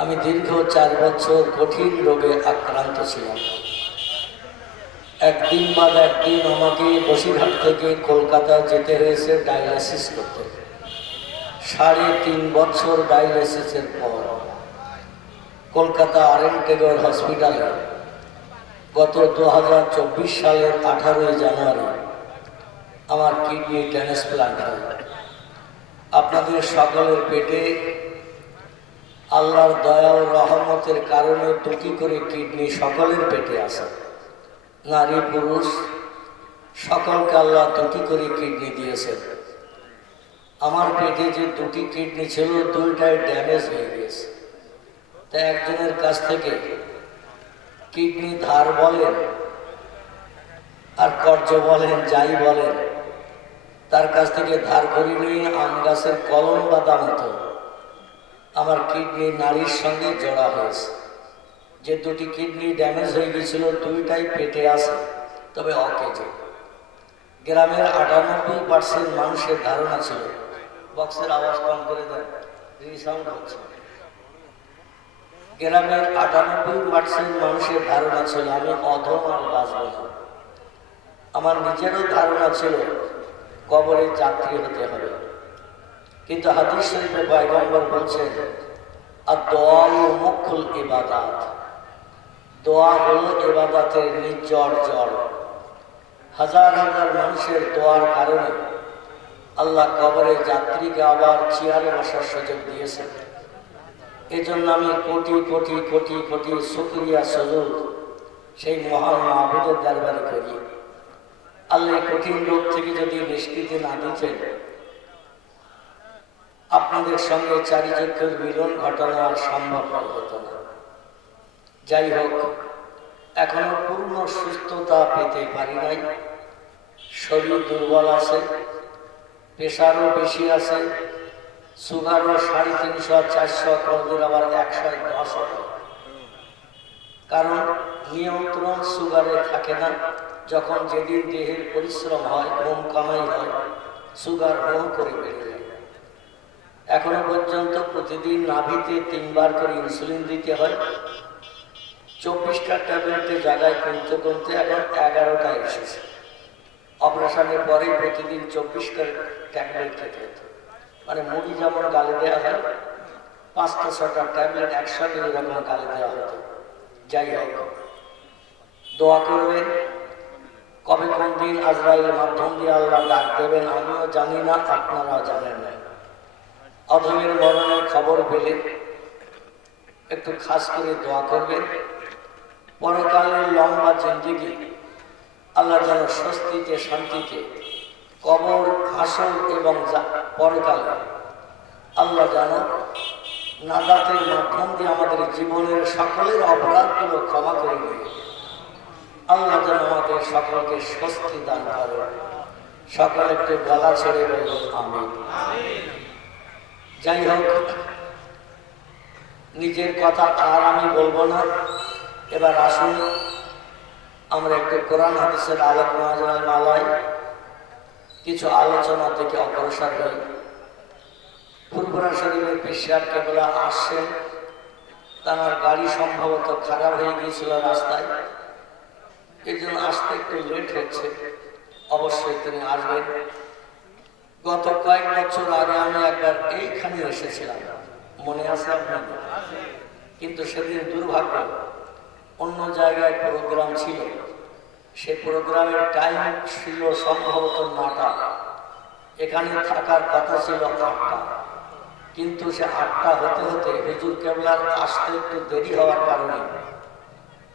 আমি দীর্ঘ 4 বছর কঠিন রোগে আক্রান্ত ছিলাম। একদিন বাদ একদিন আমাকে বসিরহাট থেকে কলকাতায় যেতে হয়েছে ডায়ালিসিস করতে। 3.5 বছর ডায়ালিসিসের পর কলকাতা আরএন হসপিটালে গত 2024 সালের 18 জানুয়ারি আমার কিডনি ট্রান্সপ্লান্ট হয়। আপনাদের সকলের পেটে আল্লাহর দয়া ও রহমতের কারণে 2টি করে কিডনি সকলের পেটে আছে। নারী পুরুষ সকলকে আল্লাহ 2টি করে কিডনি দিয়েছেন। আমার পেটে যে 2টি কিডনি ছিল 2টাই ড্যামেজ হয়ে গেছে। তাই একজনের কাছ থেকে কিডনি ধার বলেন আর কর্জ বলেন, যাই বলেন, তার কাছ থেকে ধার করে নিয়ে আম গাছের কলম বাঁধা মতো আমার কিডনি নারীর সঙ্গে জড়া হয়েছে। যে 2টি কিডনি ড্যামেজ হয়ে গিয়েছিল 2টাই পেটে আছে, তবে অকেজে। গ্রামের 98% মানুষের ধারণা ছিল, বক্সের আওয়াজ কম করে দেন, রিসাউন্ড হচ্ছে। গ্রামের 98% মানুষের ধারণা ছিল আমি অধম আর বাঁচব না। আমার নিজেরও ধারণা ছিল কবরে যাত্রী হতে হবে। কিন্তু হাদিস শরীফে পয়গম্বর বলছেন, আর দোয়া ও মুখ্যুল ইবাদাত, দোয়া হলো ইবাদাতের নির্জর জড়। হাজার হাজার মানুষের দোয়ার কারণে আল্লাহ কবরে যাত্রীকে আবার চেয়ারে বসার সুযোগ দিয়েছেন। এজন্য আমি কোটি কোটি কোটি কোটি শুকরিয়া সুজুদ সেই মহান মাহবুদের দরবারে করি। আল্লাহ কঠিন রোগ থেকে যদি নিষ্কৃতি না দিতেন, আপনাদের সঙ্গে চারিচক্ষের মিলন ঘটানো আর সম্ভব হতো না। যাই হোক, এখনো পূর্ণ সুস্থতা পেতে পারি নাই। শরীর দুর্বল আছে, প্রেশারও বেশি আছে, সুগারও 350 400, কোনদিন আবার 110 হয়। কারণ নিয়ন্ত্রণ সুগারে থাকে না। যখন যেদিন দেহের পরিশ্রম হয়, ঘুম কামাই হয়, সুগার ঘুম করে বেড়ে যায়। এখনো পর্যন্ত প্রতিদিন নাভিতে 3 বার করে ইনসুলিন দিতে হয়। 24টা ট্যাবলেটের জায়গায় কমতে কমতে এখন 11টা এসেছে। অপারেশনের পরে প্রতিদিন 24টা ট্যাবলেট খেতে হতো। মানে মুড়ি যেমন গালে দেওয়া হয়, 5টা 6টা ট্যাবলেট একসাথে এরকম গালে দেওয়া হতো। যাই হোক, দোয়া করবেন। কবে কোন দিন আজরাইলের মাধ্যম দিয়ে আল্লাহ ডাক দেবেন আমিও জানি না, আপনারাও জানেন না। অধমের মরণের খবর পেলে একটু খাস করে দোয়া করবেন। পরকালের লম্বা জিন্দেগি আল্লাহ যেন স্বস্তিতে শান্তিতে কবর, হাসর এবং পরকালে আল্লাহ যেন নাজাতের মাধ্যম দিয়ে আমাদের জীবনের সকলের অপরাধগুলো ক্ষমা করে দিয়ে আল্লাহ যেন আমাদের সকলকে স্বস্তি দান করে। সকলে একটু গলা ছেড়ে বলুন আমিন। যাই হোক, নিজের কথা আর আমি বলবো না। এবার আসুন আমরা একটু কোরআন হাদিসের আলোচনায় মালায় কিছু আলোচনা থেকে অগ্রসর হই। ফুরফুরা শরীফের পেশাব কেবলা আসছেন, তার গাড়ি সম্ভবত খারাপ হয়ে গিয়েছিল রাস্তায়, এই জন্য আসতে একটু লেট হচ্ছে। অবশ্যই তিনি আসবেন। গত কয়েক বছর আগে আমি একবার এইখানে এসেছিলাম, মনে আছে আপনার? কিন্তু সেদিন দুর্ভাগ্য, অন্য জায়গায় প্রোগ্রাম ছিল। সে প্রোগ্রামের টাইম ছিল সম্ভবত 9টা, এখানে থাকার কথা ছিল 8টা। কিন্তু সে 8টা হতে হতে হুজুর কেবলার আসতে একটু দেরি হওয়ার কারণে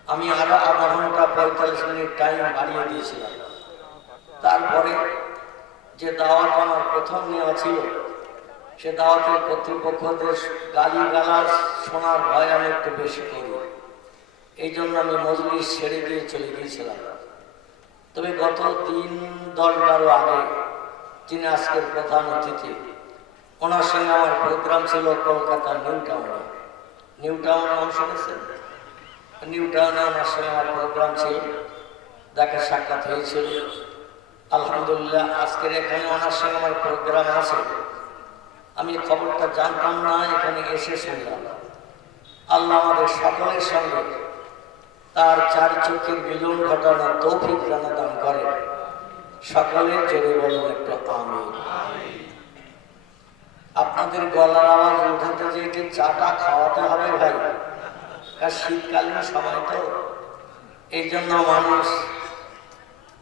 আমি আরো আধা ঘন্টা 45 মিনিট টাইম বাড়িয়ে দিয়েছিলাম। তারপরে যে দাওয়াত আমার প্রথম নেওয়া ছিল, সে দাওয়াতের কর্তৃপক্ষদের গালিগালাজ শোনার ভয় আমি একটু বেশি করি। এই জন্য আমি মজলিস ছেড়ে দিয়ে চলে গিয়েছিলাম। তবে গত 3-10 আগে যিনি আজকের প্রধান অতিথি, ওনার সঙ্গে আমার প্রোগ্রাম ছিল কলকাতার নিউ টাউনে অংশ নিয়েছেন। নিউ টাউনে ওনার সঙ্গে আমার প্রোগ্রাম ছিল, দেখা সাক্ষাৎ হয়েছিল। আলহামদুলিল্লাহ আজকের এখানে ওনার সঙ্গে আমার প্রোগ্রাম আছে। আমি খবরটা জানতাম না, এখানে এসে শুনলাম। আল্লাহ আমাদের সকলের সঙ্গে তার চার চোখের মিলন ঘটানোর তৌফিক যেন দান করে। সকলের জোরে বলুন একটু আমিন। আপনাদের গলার আওয়াজ উঠাতে যে কি চাটা খাওয়াতে হবে ভাই, কারণ শীতকালীন সময় তো, এই জন্য মানুষ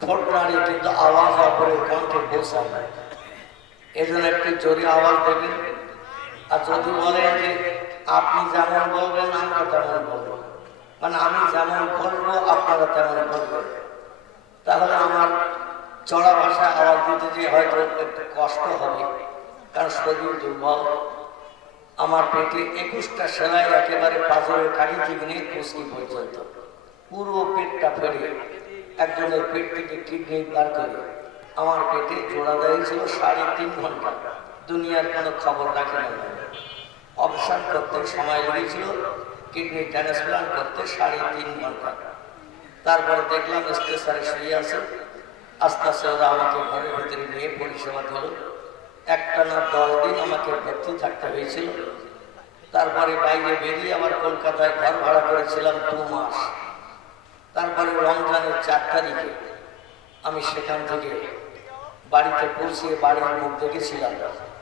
ঠোঁট নাড়ে কিন্তু আওয়াজ অপরের কণ্ঠে পৌঁছায় না। এই জন্য একটু জোরে আওয়াজ দেবেন। আর যদি বলেন যে আপনি যেমন বলবেন আমরা তেমন বলবো, মানে আমি যেমন বলবো আপনারা তেমন বলবেন, তাহলে আমার চড়া ভাষায় আওয়াজ দিতে যে হয়তো একটু কষ্ট হবে, কারণ শরীর দুর্বল। আমার পেটে 21টা সেলাই একেবারে পাঁজরের কাঠি থেকে নিয়ে কুচকি পর্যন্ত পুরো পেটটা ফেরে একজনের পেট থেকে কিডনি বার করে আমার পেটে জোড়া দিয়েছিল 3.5 ঘন্টা। দুনিয়ার কোনো খবর রাখে না। অপারেশন করতে সময় লেগেছিল, কিডনি ট্রান্সপ্লান্ট করতে 3.5 ঘন্টা। তারপরে দেখলাম স্ট্রেচারে শুয়ে আছে। আস্তে আস্তে ওরা আমাকে ঘরের ভিতরে নিয়ে পরিষেবা দিল। একটানা 10 দিন আমাকে ভর্তি থাকতে হয়েছিল। তারপরে বাইরে বেরিয়ে আবার কলকাতায় ঘর ভাড়া করেছিলাম 2 মাস। তারপরে রমজানের 4 তারিখে আমি সেখান থেকে বাড়িতে পৌঁছিয়ে বাড়ির মুখ দেখেছিলাম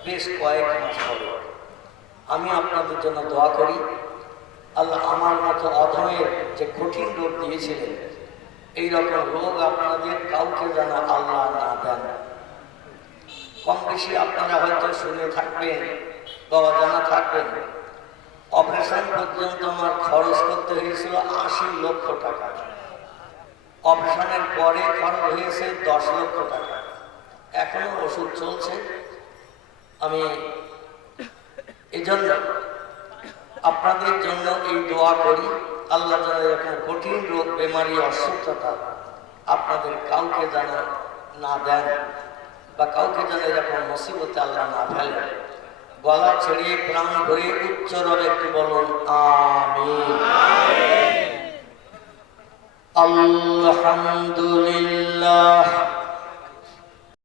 বেশ কয়েক মাস পরে। আমি আপনাদের জন্য দোয়া করি, আল্লাহ আমার মতো অধমের যে কঠিন রোগ দিয়েছিলেন, এইরকম রোগ আপনাদের কাউকে যেন আল্লাহ না দেন। কম বেশি আপনারা হয়তো শুনে থাকবেন বা জানা থাকবেন, অপারেশন পর্যন্ত আমার খরচ করতে হয়েছিল 80 লক্ষ টাকা। অপারেশনের পরে খরচ হয়েছে 10 লক্ষ টাকা। এখনো ওষুধ চলছে। আমি এই জন্য আপনাদের জন্য এই দোয়া করি, আল্লাহ যেন এরকম কঠিন রোগ বেমারি অসুস্থতা আপনাদের কাউকে যেন না দেন, বা কাউকে যেন এরকম মুসিবতে আল্লাহ না ফেলেন। গলা ছেড়িয়ে প্রাণ ভরে উচ্চ রবে একটু বলুন আমিন। আলহামদুলিল্লাহ।